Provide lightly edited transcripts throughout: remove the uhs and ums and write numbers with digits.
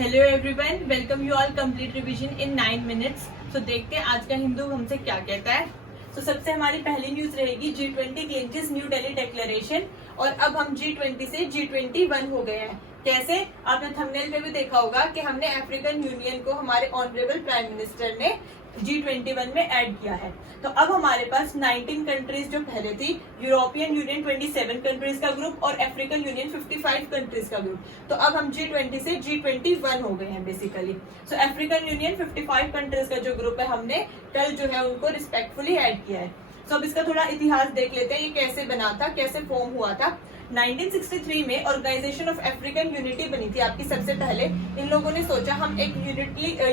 Hello everyone, welcome you all complete revision in 9 minutes. तो देखते हैं आज का हिंदू हमसे क्या कहता है। तो सबसे हमारी पहली न्यूज रहेगी G20 क्लिंचेस न्यू दिल्ली डिक्लेरेशन। और अब हम G20 से G21 हो गए हैं। कैसे? आपने थंबनेल पे भी देखा होगा कि हमने अफ्रीकन यूनियन को हमारे ऑनरेबल प्राइम मिनिस्टर ने G21 में ऐड किया है। तो अब हमारे पास 19 कंट्रीज जो पहले थी, यूरोपियन यूनियन 27 कंट्रीज का ग्रुप और अफ्रीकन यूनियन 55 कंट्रीज का ग्रुप। तो अब हम G20 से G21 हो गए हैं बेसिकली। सो अफ्रीकन यूनियन 55 कंट्रीज का जो ग्रुप है, हमने कल जो है उनको रिस्पेक्टफुली ऐड किया है। तो अब इसका थोड़ा इतिहास देख लेते हैं, ये कैसे बना था, कैसे फॉर्म हुआ था। 1963 में ऑर्गेनाइजेशन ऑफ अफ्रीकन यूनिटी बनी थी आपकी। सबसे पहले इन लोगों ने सोचा हम एक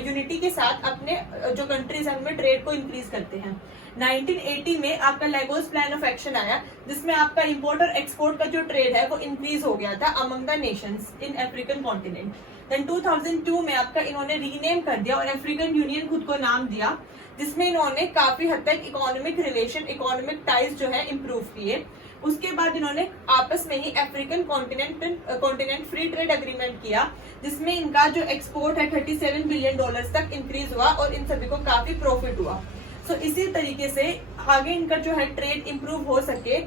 यूनिटी के साथ अपने जो कंट्रीज हैं उनमें ट्रेड को इंक्रीज करते हैं। 1980 में आपका लेगोस प्लान ऑफ एक्शन आया, जिसमें आपका इंपोर्ट और एक्सपोर्ट का जो ट्रेड है वो इंक्रीज हो गया था among the nations in African continent. Then 2002 में आपका इन्होंने रीनेम कर दिया और अफ्रीकन यूनियन खुद को नाम दिया, जिसमें इन्होंने काफी हद तक इकोनॉमिक रिलेशन, इकोनॉमिक टाइज जो है इम्प्रूव किए। उसके बाद इन्होंने आपस में ही African continent free trade agreement किया, जिसमें इनका जो एक्सपोर्ट है $37 बिलियन तक इंक्रीज हुआ और इन सभी को काफी प्रॉफिट हुआ। सो इसी तरीके से आगे इनका जो है ट्रेड इम्प्रूव हो सके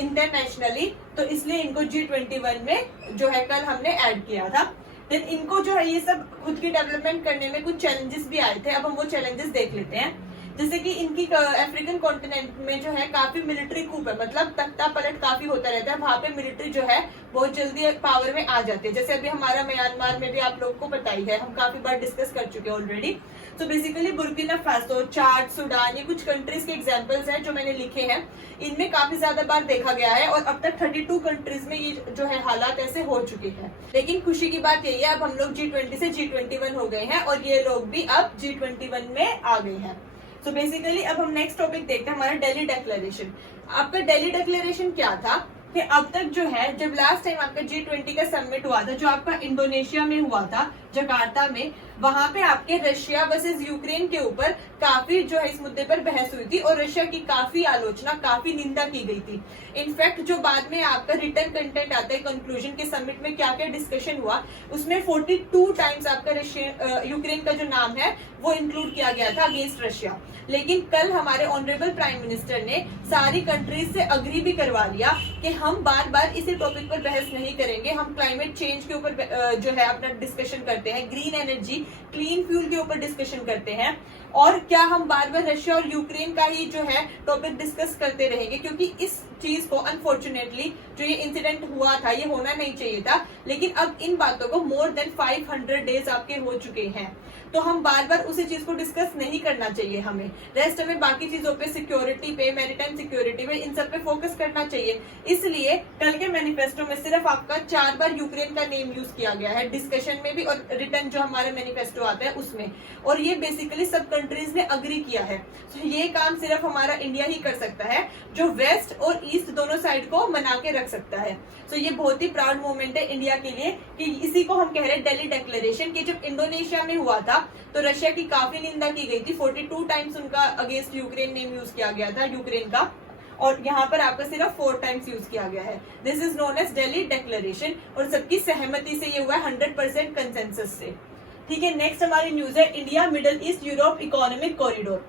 इंटरनेशनली, तो इसलिए इनको G21 में जो है कल हमने ऐड किया था। देन इनको जो है ये सब खुद की डेवलपमेंट करने में कुछ चैलेंजेस भी आए थे। अब हम वो चैलेंजेस देख लेते हैं। जैसे कि इनकी अफ्रीकन कॉन्टिनेंट में जो है काफी मिलिट्री कूप है, मतलब तख्ता पलट काफी होता रहता है। वहां पे मिलिट्री जो है बहुत जल्दी पावर में आ जाती है। जैसे अभी हमारा म्यांमार में भी आप लोग को पता ही है, हम काफी बार डिस्कस कर चुके हैं ऑलरेडी। तो बेसिकली बुर्किना फासो, चाड, सूडान, ये कुछ कंट्रीज के एग्जांपल्स हैं जो मैंने लिखे हैं। इनमें काफी ज्यादा बार देखा गया है और अब तक 32 कंट्रीज में ये जो है हालात ऐसे हो चुके हैं। लेकिन खुशी की बात यही है, अब हम लोग G20 से G21 हो गए हैं और ये लोग भी अब G21 में आ गए हैं। तो बेसिकली अब हम नेक्स्ट टॉपिक देखते हैं, हमारा दिल्ली डिक्लेरेशन। आपका दिल्ली डिक्लेरेशन क्या था कि अब तक जो है, जब लास्ट टाइम आपका G20 का समिट हुआ था, जो आपका इंडोनेशिया में हुआ था, जकार्ता में, वहां पे आपके रशिया वर्सेस यूक्रेन के ऊपर काफी जो है इस मुद्दे पर बहस हुई थी और रशिया की काफी आलोचना, काफी निंदा की गई थी। इनफैक्ट जो बाद में आपका रिटर्न कंटेंट आता है कंक्लूजन के, समिट में क्या क्या डिस्कशन हुआ, उसमें 42 टाइम्स आपका यूक्रेन का जो नाम है वो इंक्लूड किया गया था अगेंस्ट रशिया। लेकिन कल हमारे ऑनरेबल प्राइम मिनिस्टर ने सारी कंट्रीज से अग्री भी करवा लिया कि हम बार बार इसी टॉपिक पर बहस नहीं करेंगे। हम क्लाइमेट चेंज के ऊपर जो है अपना डिस्कशन करते हैं, ग्रीन एनर्जी, क्लीन फ्यूल के ऊपर डिस्कशन करते हैं। और क्या हम बार बार रशिया और यूक्रेन का ही जो है टॉपिक डिस्कस करते रहेंगे? क्योंकि इस चीज को अनफॉर्चुनेटली जो ये इंसिडेंट हुआ था, ये होना नहीं चाहिए था। लेकिन अब इन बातों को मोर देन 500 डेज आपके हो चुके हैं, तो हम बार बार उसी चीज को डिस्कस नहीं करना चाहिए। हमें रेस्ट में बाकी चीजों पे, सिक्योरिटी पे, मैरीटाइम सिक्योरिटी पे, इन सब पे फोकस करना चाहिए। इसलिए कल के मैनिफेस्टो में सिर्फ आपका 4 बार यूक्रेन का नेम यूज किया गया है, डिस्कशन में भी और रिटर्न जो हमारे मैनिफेस्टो आता है उसमें। और ये बेसिकली सब कंट्रीज ने अग्री किया है। तो ये काम सिर्फ हमारा इंडिया ही कर सकता है, जो वेस्ट और ईस्ट दोनों साइड को मना के रख सकता है। तो ये बहुत ही प्राउड मोमेंट है इंडिया के लिए कि इसी को हम कह रहे हैं दिल्ली डिक्लेरेशन। की जब इंडोनेशिया में हुआ था तो रशिया की काफी निंदा की गई थी, 42 टाइम्स उनका अगेंस्ट यूक्रेन नेम यूज किया गया था, यूक्रेन का। और यहाँ पर आपका सिर्फ 4 टाइम्स यूज किया गया है। This is known as Delhi declaration और सबकी सहमति से ये हुआ है, 100% कंसेंसस से। ठीक है, नेक्स्ट हमारी न्यूज है India middle east Europe economic corridor.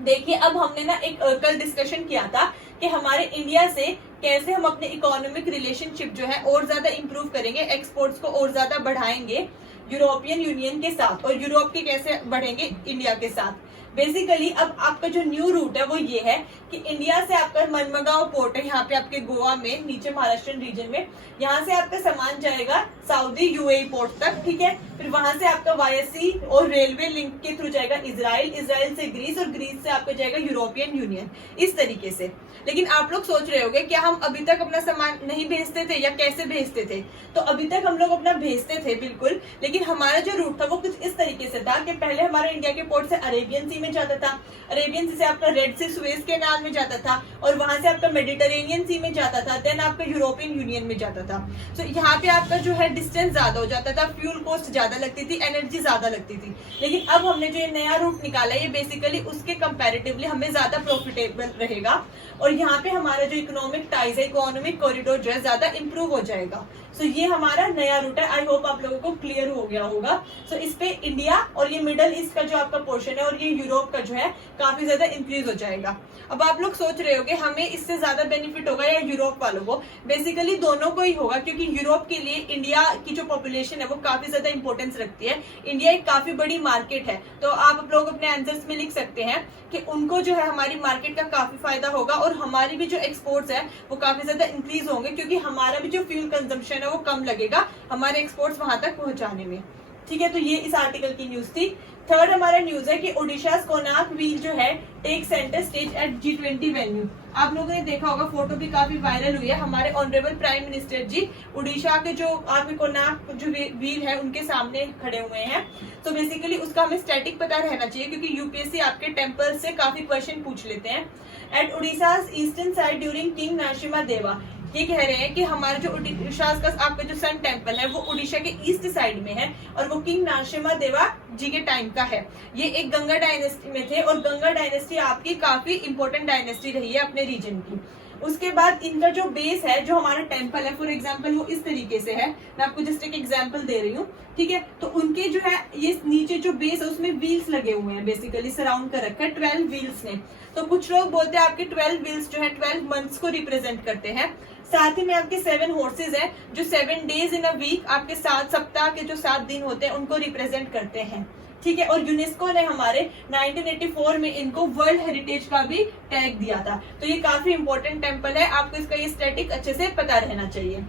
देखिए, अब हमने ना एक कल डिस्कशन किया था कि हमारे इंडिया से कैसे हम अपने इकोनॉमिक रिलेशनशिप जो है और ज्यादा इंप्रूव करेंगे, एक्सपोर्ट्स को और ज्यादा बढ़ाएंगे यूरोपियन यूनियन के साथ, और यूरोप के कैसे बढ़ेंगे इंडिया के साथ। बेसिकली अब आपका जो न्यू रूट है वो ये है कि इंडिया से आपका मरमगांव पोर्ट है, यहाँ पे आपके गोवा में, नीचे महाराष्ट्र रीजन में, यहाँ से आपका सामान जाएगा सऊदी यूएई पोर्ट तक। ठीक है, फिर वहां से आपका वाईएससी और रेलवे लिंक के थ्रू जाएगा इजराइल, इजराइल से ग्रीस और ग्रीस से आपका जाएगा यूरोपियन यूनियन, इस तरीके से। लेकिन आप लोग सोच रहे होंगे क्या हम अभी तक अपना सामान नहीं भेजते थे या कैसे भेजते थे? तो अभी तक हम लोग अपना भेजते थे बिल्कुल, लेकिन हमारा जो रूट था वो कुछ इस तरीके से था कि पहले हमारा इंडिया के पोर्ट से अरेबियन सी में जाता था, अरेबियन सी से आपका रेड सी सुएज के नाम में जाता था और वहां से आपका मेडिटेरेनियन सी में जाता था, देन आपका यूरोपियन यूनियन में जाता था। तो यहाँ पे आपका जो है डिस्टेंस ज्यादा हो जाता था, फ्यूल कॉस्ट ज्यादा लगती थी, एनर्जी ज्यादा लगती थी। लेकिन अब हमने जो ये नया रूट निकाला है, ये बेसिकली उसके कंपैरेटिवली हमें ज्यादा प्रॉफिटेबल रहेगा और यहाँ पे हमारा जो इकोनॉमिक टाइज है, इकोनॉमिक कॉरिडोर जो है ज्यादा इंप्रूव हो जाएगा। सो ये हमारा नया रूट है। आई होप आप लोगों को क्लियर हो गया होगा। सो इस पे इंडिया और ये मिडल ईस्ट का जो आपका पोर्शन है और ये यूरोप का जो है काफी ज्यादा इंक्रीज हो जाएगा। अब आप लोग सोच रहे होगे हमें इससे ज्यादा बेनिफिट होगा या यूरोप वालों को। बेसिकली दोनों को ही होगा, क्योंकि यूरोप के लिए इंडिया की जो पॉपुलेशन है वो काफी ज्यादा इंपॉर्टेंस रखती है। इंडिया एक काफी बड़ी मार्केट है, तो आप लोग अपने आंसर्स में लिख सकते हैं कि उनको जो है हमारी मार्केट का काफी फायदा होगा और हमारी भी जो एक्सपोर्ट्स है वो काफी ज्यादा इंक्रीज होंगे, क्योंकि हमारा भी जो फ्यूल कंजम्पशन है वो कम लगेगा हमारे एक्सपोर्ट्स वहां तक पहुंचाने में। ठीक है, तो ये इस आर्टिकल की न्यूज थी। थर्ड हमारा न्यूज है कि ओडिशा कोनार्क व्हील जो है take centre stage at G20 venue. आप लोगों ने देखा होगा, फोटो भी काफी वायरल हुई है। हमारे ऑनरेबल प्राइम मिनिस्टर जी उड़ीसा के जो आपके कोनार्क जो व्हील है उनके सामने खड़े हुए हैं। तो बेसिकली उसका हमें स्टैटिक पता रहना चाहिए, क्योंकि यूपीएससी आपके टेम्पल से काफी क्वेश्चन पूछ लेते हैं। At Orissa eastern side during king Narasimha Deva, ये कह रहे हैं कि हमारा जो उड़ीसा का आपका जो सन टेम्पल है वो उड़ीसा के ईस्ट साइड में है और वो किंग नरसिम्हा देवा जी के टाइम का है। ये एक गंगा डायनेस्टी में थे और गंगा डायनेस्टी आपकी काफी इंपॉर्टेंट डायनेस्टी रही है अपने रीजन की। उसके बाद इनका जो बेस है, जो हमारा टेम्पल है, फॉर एग्जांपल वो इस तरीके से है। मैं आपको जस्ट एक एग्जांपल दे रही हूँ, ठीक है। तो उनके जो है ये नीचे जो बेस है उसमें व्हील्स लगे हुए हैं, बेसिकली सराउंड कर रखा है 12 व्हील्स ने। तो कुछ लोग बोलते हैं आपके 12 व्हील्स जो है 12 मंथ्स को रिप्रेजेंट करते हैं। साथ ही में आपके 7 हॉर्सेज हैं जो 7 डेज इन अ वीक, आपके 7 सप्ताह के जो 7 दिन होते हैं उनको रिप्रेजेंट करते हैं। ठीक है, और यूनेस्को ने हमारे 1984 में इनको वर्ल्ड हेरिटेज का भी टैग दिया था। तो ये काफी इंपॉर्टेंट टेम्पल है, आपको इसका ये स्टैटिक अच्छे से पता रहना चाहिए।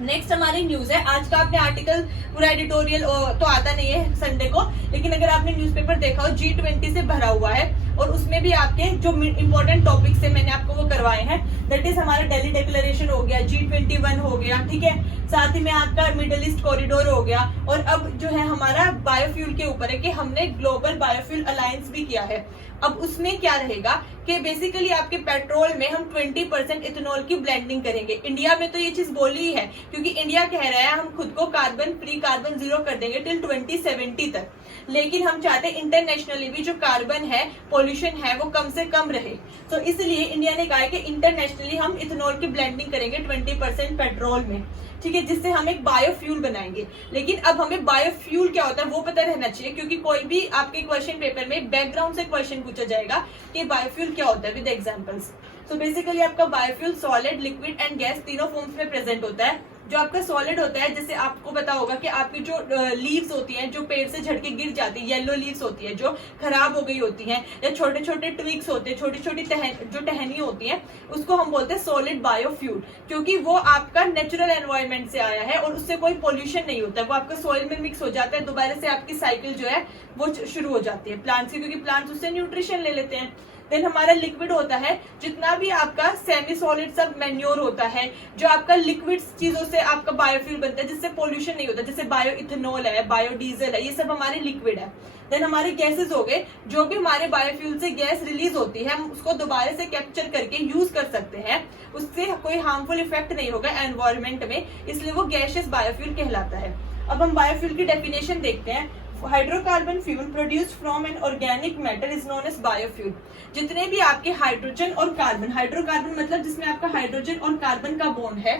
नेक्स्ट हमारी न्यूज है। आज का आपने आर्टिकल पूरा एडिटोरियल तो आता नहीं है संडे को, लेकिन अगर आपने न्यूज़पेपर देखा हो G20 से भरा हुआ है और उसमें भी आपके जो इंपॉर्टेंट टॉपिक्स है मैंने आपको वो करवाए हैं। दैट इज हमारा दिल्ली डिक्लेरेशन हो गया, G21 हो गया, ठीक है। साथ ही में आपका मिडिल ईस्ट कॉरिडोर हो गया और अब जो है हमारा बायोफ्यूल के ऊपर है कि हमने ग्लोबल बायोफ्यूल अलायंस भी किया है। अब उसमें क्या रहेगा कि बेसिकली आपके पेट्रोल में हम 20% इथेनॉल की ब्लेंडिंग करेंगे। इंडिया में तो ये चीज बोली ही है, क्योंकि इंडिया कह रहा है हम खुद को कार्बन फ्री, कार्बन जीरो कर देंगे टिल 2070 तक। लेकिन हम चाहते हैं इंटरनेशनली भी जो कार्बन है, पॉल्यूशन है, वो कम से कम रहे। तो इसलिए इंडिया ने कहा है कि इंटरनेशनली हम इथेनॉल की ब्लेंडिंग करेंगे 20% पेट्रोल में, ठीक है, जिससे हम एक बायोफ्यूल बनाएंगे। लेकिन अब हमें बायोफ्यूल क्या होता है वो पता रहना चाहिए, क्योंकि कोई भी आपके क्वेश्चन पेपर में बैकग्राउंड से क्वेश्चन पूछा जाएगा कि बायोफ्यूल क्या होता है विद एग्जांपल्स। तो बेसिकली आपका biofuel solid, liquid and gas तीनों फॉर्म्स में प्रेजेंट होता है। जो आपका सॉलिड होता है, जैसे आपको पता होगा कि आपकी जो लीव्स होती हैं जो पेड़ से झड़के गिर जाती है, येलो लीव्स होती है जो खराब हो गई होती हैं, या छोटे छोटे ट्विग्स होते हैं, छोटी छोटी जो टहनी होती है, उसको हम बोलते हैं सॉलिड बायोफ्यूल, क्योंकि वो आपका नेचुरल एनवायरनमेंट से आया है और उससे कोई पोल्यूशन नहीं होता है। वो आपका सॉइल में मिक्स हो जाता है, दोबारा से आपकी साइकिल जो है वो शुरू हो जाती है प्लांट्स की, क्योंकि प्लांट्स उससे न्यूट्रिशन ले लेते हैं। देन हमारा लिक्विड होता है, जितना भी आपका सेमी सॉलिड सब मैन्योर होता है, जो आपका लिक्विड चीजों से आपका बायोफ्यूल बनता है जिससे पोल्यूशन नहीं होता, जैसे बायो इथेनॉल है, बायोडीजल है, ये सब हमारे लिक्विड है। देन हमारे गैसेस हो गए, जो भी हमारे बायोफ्यूल से गैस रिलीज होती है हम उसको दोबारा से कैप्चर करके यूज कर सकते हैं, उससे कोई हार्मफुल इफेक्ट नहीं होगा एनवायरमेंट में, इसलिए वो गैसियस बायोफ्यूल कहलाता है। अब हम बायोफ्यूल की डेफिनेशन देखते हैं। Hydrocarbon fuel produced from an organic matter is known as biofuel. जितने भी आपके हाइड्रोजन और कार्बन, हाइड्रोकार्बन मतलब जिसमें आपका हाइड्रोजन और कार्बन का बॉन्ड है,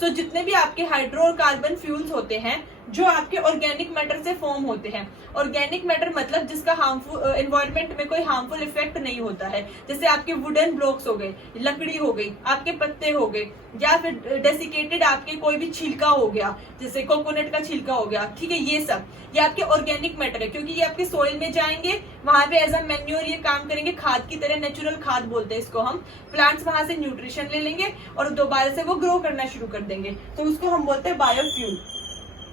सो जितने भी आपके हाइड्रो और कार्बन फ्यूल्स होते हैं जो आपके ऑर्गेनिक मैटर से फॉर्म होते हैं। ऑर्गेनिक मैटर मतलब जिसका हार्मफुल एनवायरनमेंट में कोई हार्मफुल इफेक्ट नहीं होता है, जैसे आपके वुडन ब्लॉक्स हो गए, लकड़ी हो गई, आपके पत्ते हो गए, या फिर डेसिकेटेड आपके कोई भी छिलका हो गया, जैसे कोकोनट का छिलका हो गया, ठीक है, ये आपके ऑर्गेनिक मैटर है, क्योंकि ये आपके सोइल में जाएंगे, वहां पे एज अ मैन्योर ये काम करेंगे, खाद की तरह, नेचुरल खाद बोलते हैं इसको हम। प्लांट्स वहां से न्यूट्रिशन ले लेंगे और दोबारा से वो ग्रो करना शुरू कर देंगे, तो उसको हम बोलते हैं बायोफ्यूल।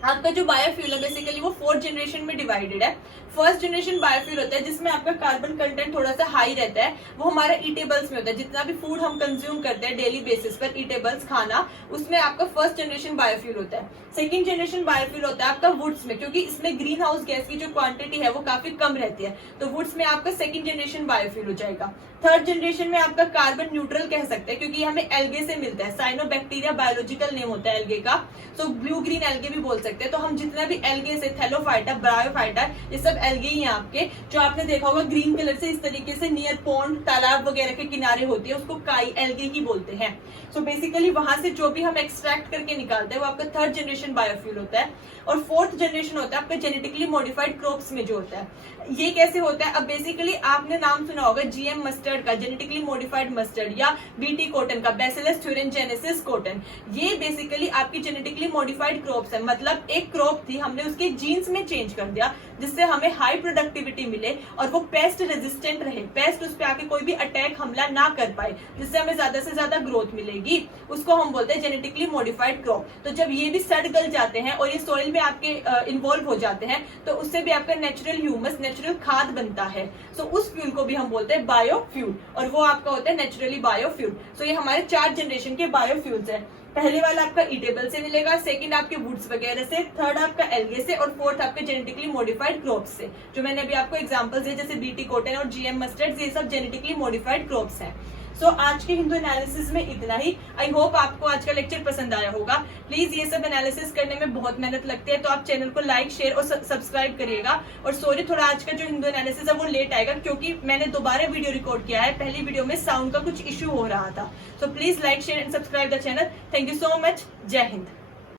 आपका जो बायोफ्यूल है बेसिकली वो 4 जनरेशन में डिवाइडेड है। फर्स्ट जनरेशन बायोफ्यूल होता है जिसमें आपका कार्बन कंटेंट थोड़ा सा हाई रहता है, वो हमारा ईटेबल्स में होता है। जितना भी फूड हम कंज्यूम करते हैं डेली बेसिस पर, ईटेबल्स खाना, उसमें आपका फर्स्ट जनरेशन बायोफ्यूल होता है। सेकंड जनरेशन बायोफ्यूल होता है आपका वुड्स में, क्योंकि इसमें ग्रीन हाउस गैस की जो क्वांटिटी है वो काफी कम रहती है, तो वुड्स में आपका सेकंड जनरेशन बायोफ्यूल हो जाएगा। थर्ड जनरेशन में आपका कार्बन न्यूट्रल कह सकते हैं, क्योंकि हमें एल्गे से मिलता है, साइनोबैक्टीरिया बायोलॉजिकल नेम होता है एल्गे का, सो ब्लू ग्रीन एल्गे भी बोल सकते हैं। सकते हैं। तो हम जितना भी एल्गे से थैलोफाइटा, ब्रायोफाइटा, ये सब एल्गे ही हैं आपके, जो आपने देखा होगा ग्रीन कलर से इस तरीके से नियर पॉन्ड, तालाब वगैरह के किनारे होती है, उसको काई एल्गे ही बोलते हैं। सो बेसिकली वहां से जो भी हम एक्सट्रैक्ट करके निकालते हैं वो आपका थर्ड जनरेशन बायोफ्यूल होता है। और फोर्थ जनरेशन होता है आपका जेनेटिकली मॉडिफाइड क्रॉप्स में जो होता है। ये कैसे होता है? अब बेसिकली आपने नाम सुना होगा जीएम मस्टर्ड का, जेनेटिकली मॉडिफाइड मस्टर्ड, या बीटी कॉटन का, बैसिलस thuringiensis कॉटन। ये बेसिकली आपकी जेनेटिकली मॉडिफाइड क्रॉप्स है। मतलब एक क्रॉप थी, हमने उसके जीन्स में चेंज कर दिया जिससे हमें हाई प्रोडक्टिविटी मिले और वो पेस्ट रेजिस्टेंट रहे, पेस्ट उस पे आके कोई भी अटैक हमला ना कर पाए, जिससे हमें ज्यादा से ज्यादा ग्रोथ मिलेगी। उसको हम बोलते हैं जेनेटिकली मॉडिफाइड क्रॉप। तो जब ये भी सड़ गल जाते हैं और ये सॉइल में आपके इन्वॉल्व हो जाते हैं तो उससे भी आपका नेचुरल ह्यूमस, नेचुरल खाद बनता है। सो उस फ्यूल को भी हम बोलते हैं बायोफ्यूल, और वो आपका होता है नेचुरली बायोफ्यूल। सो ये हमारे 4 जनरेशन के बायोफ्यूल्स है। पहले वाला आपका ईटेबल से मिलेगा, सेकंड आपके वुड्स वगैरह से, थर्ड आपका एल्गे से, और फोर्थ आपके जेनेटिकली मॉडिफाइड क्रॉप्स से। जो मैंने अभी आपको एग्जांपल्स दिए जैसे बीटी कॉटन और जीएम मस्टर्ड, ये सब जेनेटिकली मॉडिफाइड क्रॉप्स हैं। सो आज के हिंदू एनालिसिस में इतना ही। आई होप आपको आज का लेक्चर पसंद आया होगा। प्लीज ये सब एनालिसिस करने में बहुत मेहनत लगती है, तो आप चैनल को लाइक, शेयर और सब्सक्राइब करिएगा। और सॉरी, थोड़ा आज का जो हिंदू एनालिसिस है वो लेट आएगा क्योंकि मैंने दोबारा वीडियो रिकॉर्ड किया है। पहली वीडियो में साउंड का कुछ इश्यू हो रहा था। So please like, share and subscribe the channel. Thank you so much. जय हिंद।